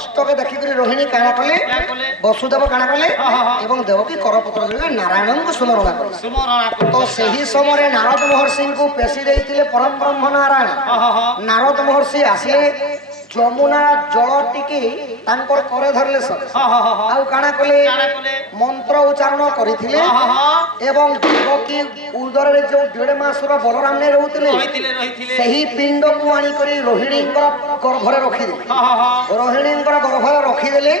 ଅଷ୍ଟକେ ଦେଖିକରି ରୋହିଣୀ କାଣା କଲେ ବସୁଦେବ କାଣା କଲେ ଏବଂ ଦେବକୀ କରପତ୍ର ଧରି ନାରାୟଣଙ୍କୁ ସୁମରଣା କଲେ। ତ ସେହି ସମୟରେ ନାରଦ ମହର୍ଷିଙ୍କୁ ପେଶି ଦେଇଥିଲେ ପରମ ବ୍ରହ୍ମ ନାରାୟଣ। ନାରଦ ମହର୍ଷି ଆସିଲେ ଯମୁନା ଜଳ ଟିକେ ତାଙ୍କର କରେ ଧରିଲେ ଆଉ କାଣା କଲେ ମନ୍ତ୍ର ଉଚ୍ଚାରଣ କରିଥିଲେ ଏବଂ ଦେବକୀ ଉଦରରେ ଯୋଉ 1.5 ମାସର ବଳରାମ ରହୁଥିଲେ ସେହି ପିଣ୍ଡକୁ ଆଣିକରି ରୋହିଣୀଙ୍କର ଗର୍ଭରେ ରଖିଦେଲେ। ରୋହିଣୀଙ୍କର ଗର୍ଭରେ ରଖିଦେଲେ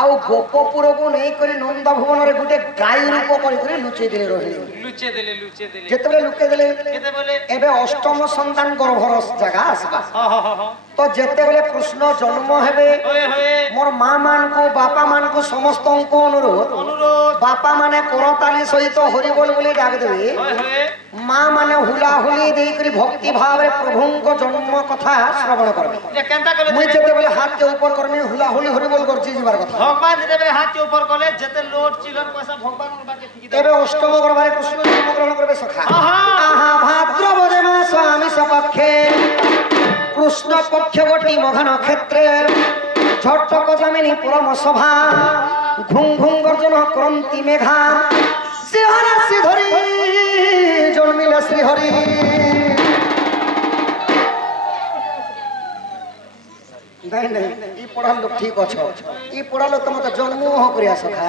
ଆଉ ଗୋପପୁରକୁ ନେଇକରି ନନ୍ଦ ଭୁବନରେ ଗୋଟେ ଗାଈ ରୂପ କରିକରି ଲୁଚେଇ ଦେଲେ। ରୋହିଣୀ ଯେତେବେଳେ ଲୁଚେଇ ଦେଲେ ଏବେ ଅଷ୍ଟମ ସନ୍ତାନ ଗର୍ଭର ଜାଗା ଆସିବା। ତ ଯେତେବେଳେ କୃଷ୍ଣ ଜନ୍ମ ହେବେ ମୋର ମା ମାନଙ୍କୁ ବାପା ମାନଙ୍କୁ ସମସ୍ତଙ୍କୁ ଅନୁରୋଧ ବାପା ମାନେ କରତାଳି ସହିତ ହରିବୋଲ ବୋଲି ଡାକ ଦେବେ। ମା ମାନେ ହୁଲାହୁଲି ଦେଇକରି ଭକ୍ତି ଭାବରେ ପ୍ରଭୁଙ୍କ ଜନ୍ମ କଥା ଶ୍ରବଣ କରିବେ। ମୁଇଁ ଯେତେବେଳେ ହାତ ଉପର କରମି ହୁଲାହୁଲି ହରିବୋଲ କରୁଛି ଯିବାର କଥା ଭଗବାନ ଯେତେବେଳେ ହାତ ଉପର କଲେ ଯେତେ ଲୋଟ ଚିଲର ପଇସା ଭଗବାନ ବାକେ ଠିକି ଏବେ ଅଷ୍ଟମ ଗର୍ଭରେ କୃଷ୍ଣ ଜନ୍ମ ଗ୍ରହଣ କରିବେ ସଖା। ଆହା ଭାଦ୍ରବଦେ ମାସ ଆମିଷ ପକ୍ଷେ কৃষ্ণ পক্ষ গোটি মঘন ক্ষেত্রে ঝটক জামিনী পরম সভা ঘুম ঘুম গর্জন ক্রন্তি মেঘা শ্রীহরাশি ধরি জন্মিলে শ্রীহরি। नहीं नहीं ई पढ़ा लोग ठीक अछ ई पढ़ा लोग तुम तो जन्म हो करिया सखा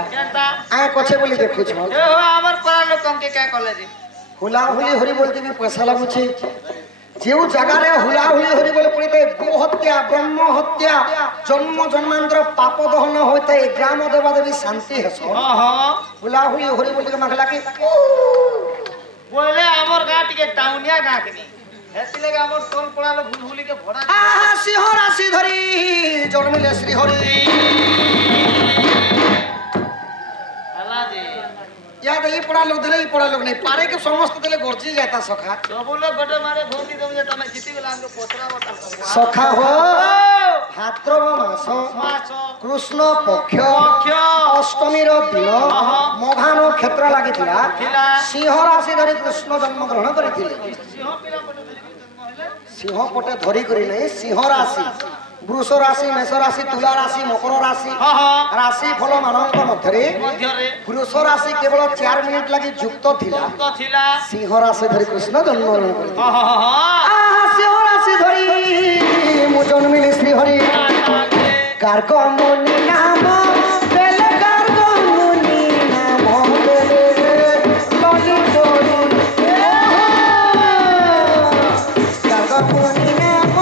आए कछे बोली देखु छ ए हो हमर पढ़ा लोग कम के क्या कॉलेज हुला हुली हरि बोलते भी पैसा लागु छे जो जगह हुला हुली हरि बोले पड़े गो हत्या ब्रह्म हत्या जन्म जन्मांतर पाप दहन होता है ग्राम देवा देवी शांति है हुला हुली हरि बोल के मागला कि बोले हमर गां टिके टाउनिया गां के नहीं हेति लगे हमर टोल पड़ा लो भूलभुली के भड़ा आहा सिंह राशि धरी जन्मिले श्री हरि हला जी याद ई पड़ा लोग दिले ई पड़ा लोग नहीं पारे के समस्त दिले गर्जी जाता सखा सब लोग बड़े मारे भोंती दम जे तमे जीती गेला हमको पोतरा बता सखा हो भाद्रव मास कृष्ण पक्ष अष्टमी दिन मघान क्षेत्र लागिथिला सिंह राशि धरी कृष्ण जन्म ग्रहण करिथिले। सिंह पटे धरी करी नहीं सिंह राशि वृष राशि मेष राशि तुला राशि मकर राशि राशि फल मानक मध्य वृष राशि केवल 4 मिनिट लगी युक्त थिला सिंह राशि धरी कृष्ण जन्म ग्रहण करथिले। सिंह राशि धरी मु जन्मिली श्री हरि कार्क मुनि नाम बेले कार्क मुनि नाम बेले लली बोली कार्क मुनि नाम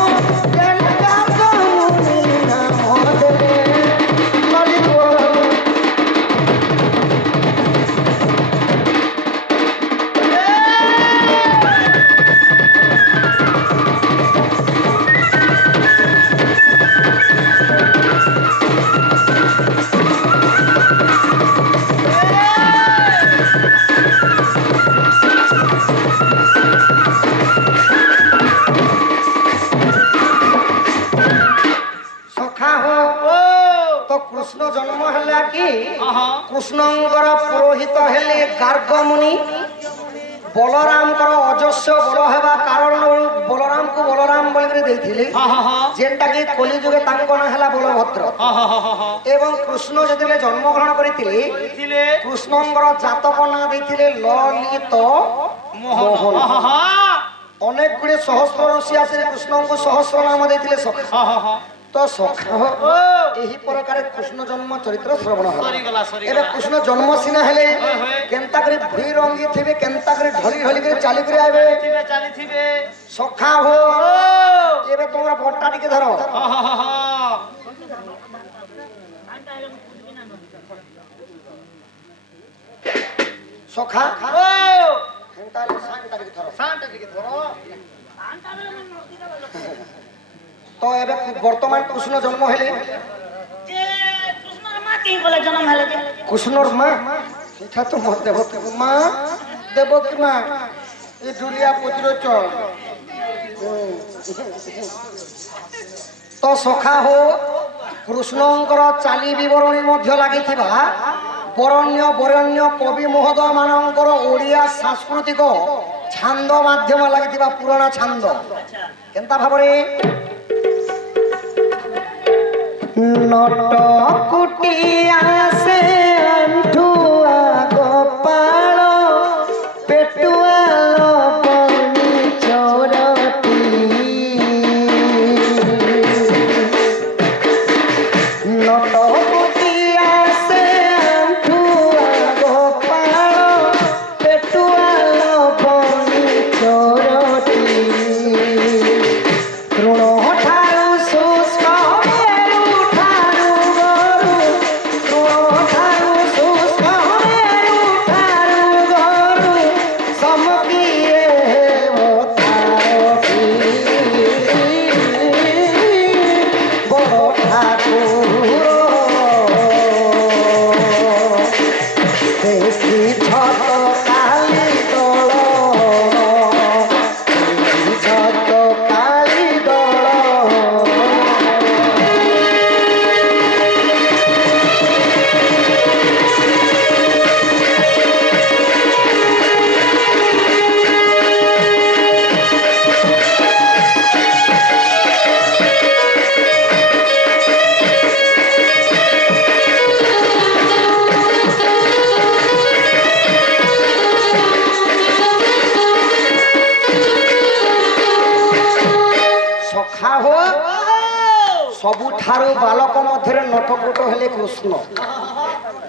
बेले कार्क मुनि नाम बेले लली बोली कृष्ण जन्म है कि कृष्णंकर पुरोहित हेले गार्ग मुनि बलराम अजस्व बल हेबा कारण बलराम को बलराम बोल देथिले जेंटा कि कली जुगे तांको ना हला बलभद्र एवं कृष्ण जदिले जन्म ग्रहण करिथिले कृष्णंकर जातक ना देथिले ललित मोहन अनेक गुडे सहस्र ऋषि आसी कृष्ण को सहस्र नाम देथिले सखा तो सखा एही प्रकार कृष्ण जन्म चरित्र श्रवण एबे कृष्ण जन्म सिना हेले केनता करे भुई रंगी थिबे केनता करे ढली ढली करे चाली करे आबे चाली थिबे सखा हो एबे तोरा बट्टा टिके धरो सखा हेंता सांटा टिके धरो तो एबे वर्तमान कृष्ण जन्म हेले जे कृष्णर मां के बोले जन्म हेले कृष्णर मां इठा तो मत देवकी मां देवकी मां ए दुलिया पुत्र चल तो सखा हो कृष्णंकर चाली विवरणी मध्य लागिथिबा बरण्य बरण्य कवि महोदय मानकर ओडिया सांस्कृतिक छांद माध्यम लागिथिबा पुराना छांद केनता भाबरे নট কুটিয়া সে আঁঠুয়া গোপাল পেটুয়াল বনি চোরটি নট কুটিয়া সে আঁঠুয়া গোপাল পেটুয়াল বনি চোরটি তৃণ ঠারু শুষ্ক মেরু ঠারু গরু তৃণ ঠারু শুষ্ক মেরু ঠারু গরু সমকিয়ে তারটি বড় ঠাকুর দেখি ছত কালী দল ছত কালী দল ସଖା ହୋ ସବୁଠାରୁ ବାଲକ ମଧ୍ୟରେ ନଟକୁଟ ହେଲେ କୃଷ୍ଣ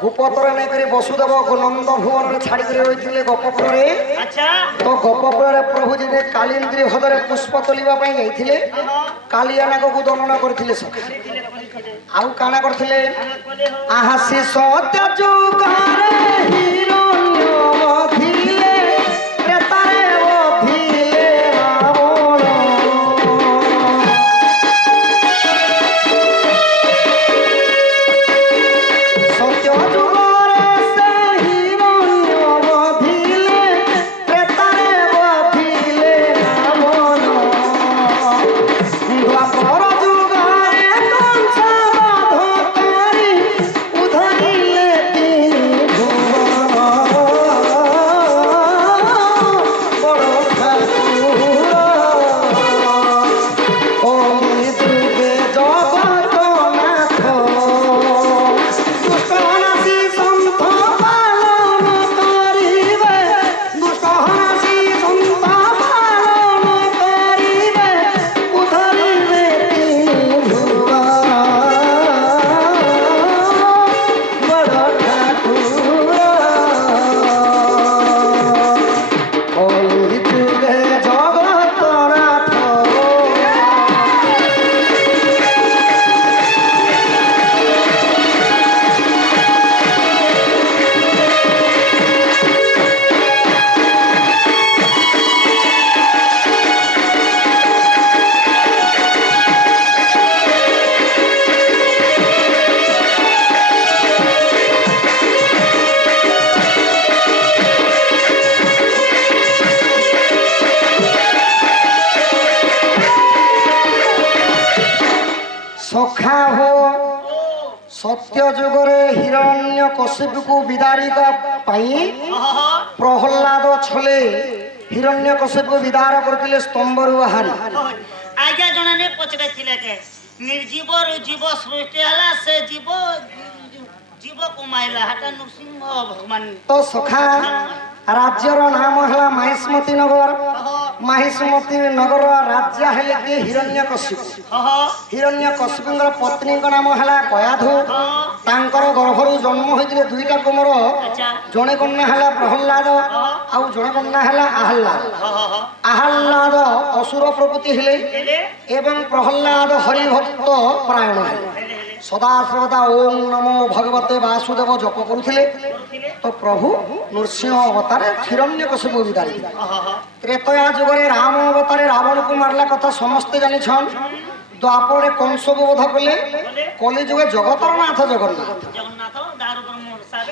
ଗୋପପୁର ନେଇକରି ବସୁଦେବ ନନ୍ଦ ଭୁବନରେ ଛାଡ଼ିକରି ରହିଥିଲେ ଗୋପପୁରରେ আচ্ছা ତ ଗୋପପୁରରେ ପ୍ରଭୁ ଦିନେ କାଳିନ୍ଦୀ ହ୍ରଦରେ ପୁଷ୍ପ ତୋଳିବା ପାଇଁ ଯାଇଥିଲେ କାଳିଆନାଗକୁ ଦଣ୍ଡନା କରିଥିଲେ ସଖା ଆଉ କାଣା କରିଥିଲେ ଆହାସି ସତ୍ୟ ଯୁଗରେ ହିରଣ୍ୟ ମଧିଲେ ପ୍ରେତାରେ ବଧିଲେ ରାବଣ ସତ୍ୟ ଯୁଗରେ ସେ ହିରଣ୍ୟ ବଧିଲେ ପ୍ରେତାରେ ବଧିଲେ ରାବଣ ଦ୍ୱାପର ଯୁଗରେ କଂସ ବଧ କରି ଉଧରିଲେ ତିନି ଭୁବନ ବଡ଼ ଠାକୁର ଓଲି ଦୁର୍ଗେ ଜଗନ୍ନାଥ ଦୁଷ୍ଟ ନାଶୀ ସନ୍ଥ ପାଳନ କରିବେ ଦୁଷ୍ଟ ନାଶୀ ସନ୍ଥ ପାଳନ କରିବେ ଉଧରିବେ ତିନି ଭୁବନ ବଡ଼ ଠାକୁର ଓଲି ଦୁର୍ଗେ ଜଗନ୍ନାଥ ସଖା ହୋ ସତ୍ୟ ଯୁଗରେ ହିରଣ୍ୟ କଶ୍ୟପକୁ ବିଦାରିବା ପାଇଁ ପ୍ରହ୍ଲାଦ ଛଳେ ହିରଣ୍ୟ କଶ୍ୟପକୁ ବିଦାର କରିଥିଲେ ସ୍ତମ୍ଭରୁ ବାହାରି আজ্ঞা জনানে পচরে ছিলে কে নির্জীবর জীব সৃষ্টি হলা সে জীব জীব কমাইলা হাটা নৃসিংহ ভগবান ତ ସଖା ରାଜ୍ୟର ନାମ ହେଲା ମାହିଷ୍ମତୀ ନଗର ମାହିଷ୍ମତୀ ନଗର ରାଜା ହେଲେ କିଏ ହିରଣ୍ୟ କଶ୍ୟପ ହିରଣ୍ୟ କଶ୍ୟପଙ୍କର ପତ୍ନୀଙ୍କ ନାମ ହେଲା କୟାଧୁ ତାଙ୍କର ଗର୍ଭରୁ ଜନ୍ମ ହୋଇଥିଲେ ଦୁଇଟା କୁମାର আচ্ছা ଜଣେ କନ୍ୟା ହେଲା ପ୍ରହ୍ଲାଦ ଆଉ ଜଣେ କନ୍ୟା ହେଲା ଆହ୍ଲାଦ ଆହ୍ଲାଦ ଅସୁର ପ୍ରକୃତି ହେଲେ ଏବଂ ପ୍ରହ୍ଲାଦ ହରିଭକ୍ତ ପରାୟଣ ହେଲେ ସଦାସର୍ବଦା ଓಂ ନମୋ ଭଗବତେ ବାସୁଦେବ ଜପ କରୁଥିଲେ ତ ପ୍ରଭୁ ନୃସିଂହ ଅବତାରେ ହିରଣ୍ୟ କଶ୍ୟପକୁ ବିଦାରି ତ୍ରେତୟା ଯୁଗରେ ରାମ ଅବତାରେ ରାବଣକୁ ମାରିଲା କଥା ସମସ୍ତେ ଜାଣିଛନ୍ ଦ୍ୱାପରରେ କଂସକୁ ବଧ କଲେ କଲି ଯୁগে ଜଗତର ନାଥ ଜଗନ୍ନାଥ জগন্নাথ দারু ব্রহ্ম সাবে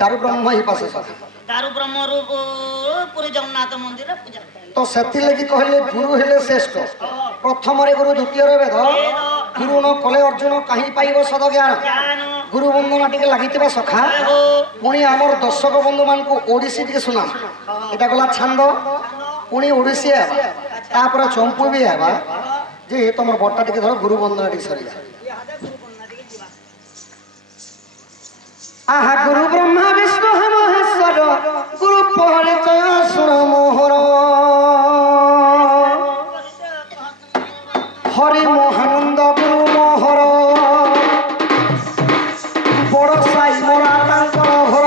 ତାରୁ ବ୍ରହ୍ମ ହିଁ ପାଶେ দারু ব্রহ্ম রূপ পুরী জগন্নাথ মন্দিরে পূজা ତ ସେଥିଲାଗି କହିଲେ ଗୁରୁ ହେଲେ ଶ୍ରେଷ୍ଠ ପ୍ରଥମରେ ଗୁରୁ ଦ୍ୱିତୀୟରେ ବେଦ ଗୁରୁ ନ କଲେ ଅର୍ଜୁନ କାହିଁ ପାଇବ ସଦଜ୍ଞାନ জ্ঞান ଗୁରୁ ବନ୍ଦନା ଟିକେ ଲାଗିଥିବା ସଖା ପୁଣି ଆମର ଦର୍ଶକ ବନ୍ଧୁମାନଙ୍କୁ ଓଡ଼ିଶୀ ଟିକେ ଶୁଣା ଏଇଟା ଗଲା ଛାନ୍ଦ ପୁଣି ଓଡ଼ିଶୀ ହେବା ତାପରେ ଚମ୍ପୁ ବି ହେବା ଯେ ତମର ବଟା ଟିକେ ଧର ଗୁରୁ ବନ୍ଦନା ଟିକେ ସରିଲା আহা গুরু ব্রহ্মা বিষ্ণু মহেশ্বর গুরু পরিচয় শুণ মোহর হরি মহানন্দ গুরু মোহর বড় সাই মোরা তাঙ্কর ঘর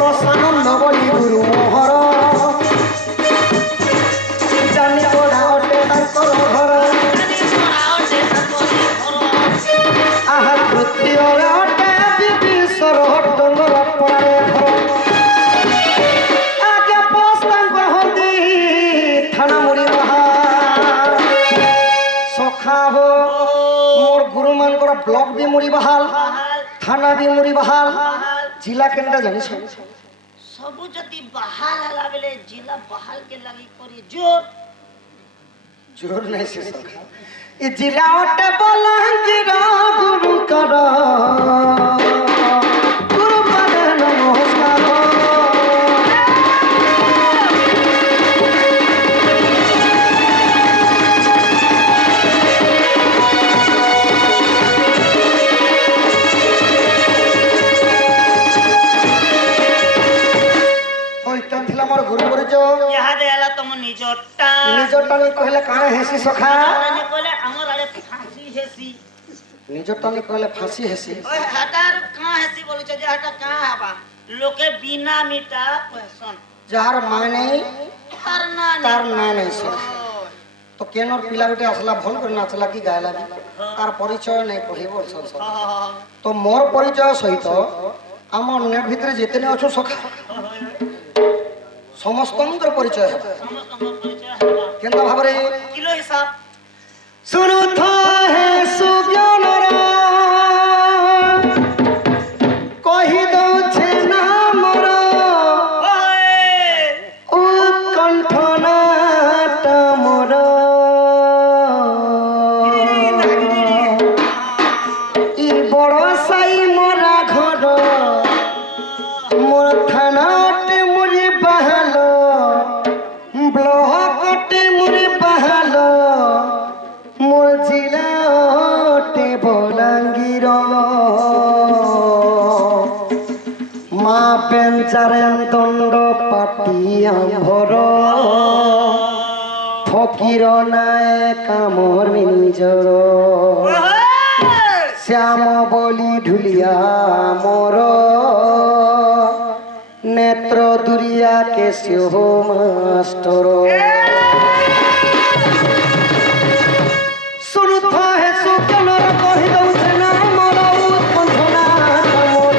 রসানন্দ বলি গুরু মোহর জানি গোড়া অটে তাঙ্কর ঘর আহা তৃতীয় অটে বিশ্বর ডঙ্গর পড়ারে ঘর আগে পোষ তাঙ্কর হলদি থানা মুড়ি বাহা সখা হো মোর গুরু মানকর ব্লক বি মুড়ি বাহাল থানা বি মুড়ি বাহাল জিলা কেন্দ্র জানিস ସବୁ ଯଦି ବାହାଲ ହେଲା ବେଲେ ଜିଲ୍ଲା ବାହାଲ କେ ଲାଗି କରି ଜୋର জোর নাই সে সখা এ জিলা অটে বলাঙ্গীর গুরু কর গুরু পাদে নমস্কার ওইটা ছিল আমার গুরু পরিচয় ଇହାଦେ ହେଲା ତମ ନିଜଟା নিজরটা নি কহিলে কানে হেসি সখা ମାନେ କହିଲେ ଆମର ଆଡେ ଫାঁସି ହେସି নিজরটা নি কহিলে ফাঁসি হেসি ওই হাটার কাଁ হেସି ବୋଲୁଛ ଯେ ହାଟା କାଁ ହେବା ଲୋକେ ବିନା ମିଟା କହେସନ୍ যার মা নেই ତାର ନା তার না নেই সখা তো কেনর পিলা গোটে আসলা ভাল করে নাচলা কি গায়লা তার পরিচয় নেই কহিব সখা তো মোর পরিচয় সহিত আমার নেট ভিতরে যেতে নে অছো সখা সমস্তঙ্কর পরিচয় হবে ସମସ୍ତଙ୍କ ପରିଚୟ ହେବା কেন ভাবরে କିଲୋ ହିସାବ শুনু হে সুজ্ঞানর কহি দউছে না মোর উৎকণ্ঠ নাটা মোর ই বড় সাই মোরা ঘর মোর থানাতে মুড়ি বাহাল ব্লকতে মুড়ি বাহাল মোর জিলাতে বলাঙ্গীর মা পেঞ্চারেন দণ্ড পাটি আম্ভর ফকির নায় কামর নিজর শ্যাম বলি ঢুলিয়া মোর নেত্র দুরিয়া কেশিহ মাস্টর শুনুথ হে সুকনর কহি দউছে না মোর উৎকণ্ঠ নাটা মোর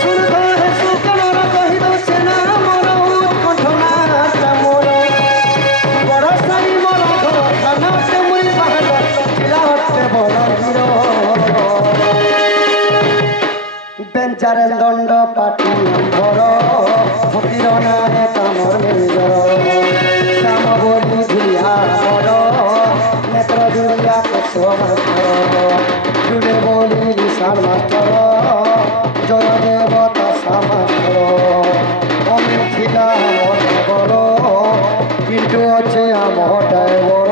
শুনুথ হে সুকনর কহি দউছে না মোর উৎকণ্ঠ নাটা মোর বড় সাই মোর ঘর থানাতে মুড়ি বাহাল জিলাতে বলাঙ্গীর বেঞ্চারের দণ্ড পাটি অম্ভর ফকির নাহে কামর নিজর শ্যাম বলি ধুলিয়া মর নেত্র দুরিয়া কেশব মাস্টর জুড়ে বলি বিশাল মাস্টর জয় দেবতা মাস্টর অমি ছিলা আমার বড় কিন্তু আছে আমার ড্রাইভর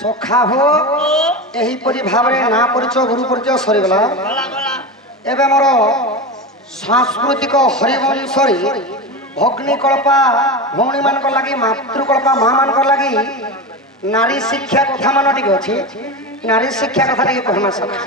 সখা হো এহিপরি ভাবে না পরিচয় গুরু পরিচয় সরিগলা ଗଲା ଗଲା ଏବେ ମୋର ସାଂସ୍କୃତିକ ହରିବଂଶରେ ଭଗ୍ନିକଳ୍ପା ଭଉଣୀମାନଙ୍କ ଲାଗି ମାତୃକଳ୍ପା ମାଆମାନଙ୍କ ଲାଗି ନାରୀ ଶିକ୍ଷା କଥା ମାନ ଟିକେ ଅଛି ନାରୀ ଶିକ୍ଷା କଥା ଟିକେ କହିମା ସଖା